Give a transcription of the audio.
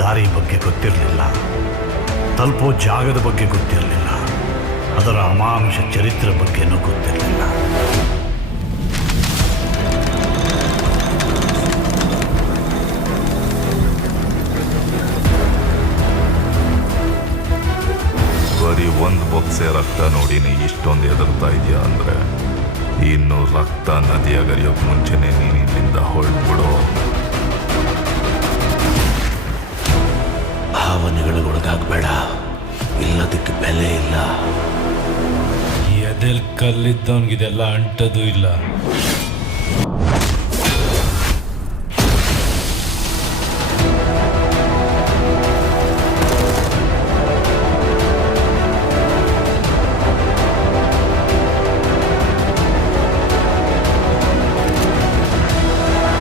ದಾರಿ ಬಗ್ಗೆ ಗೊತ್ತಿರಲಿಲ್ಲ, ತಲುಪೋ ಜಾಗದ ಬಗ್ಗೆ ಗೊತ್ತಿರಲಿಲ್ಲ, ಅದರ ಅಮಾನುಷ ಚರಿತ್ರೆ ಬಗ್ಗೆನೂ ಗೊತ್ತಿರಲಿಲ್ಲ. ಬರೀ ಒಂದು ಬೊಕ್ಸೆ ರಕ್ತ ನೋಡಿನಿ ಇಷ್ಟೊಂದು ಹೆದರ್ತಾ ಇದೆಯಾ ಅಂದರೆ, ಇನ್ನು ರಕ್ತ ನದಿಯಾಗರಿಯೋಕೆ ಮುಂಚೆನೆ ನೀನು ಇಲ್ಲಿಂದ ಹೊರಟ್ಬಿಡು. ಭಾವನೆಗಳಿಗೆ ಒಳಗಾಗಬೇಡ, ಇಲ್ಲದಕ್ಕೆ ಬೆಲೆ ಇಲ್ಲ. ಎದೆಲ್ ಕಲ್ಲಿದ್ದವನಿಗಿದೆಲ್ಲ ಅಂಟದು ಇಲ್ಲ.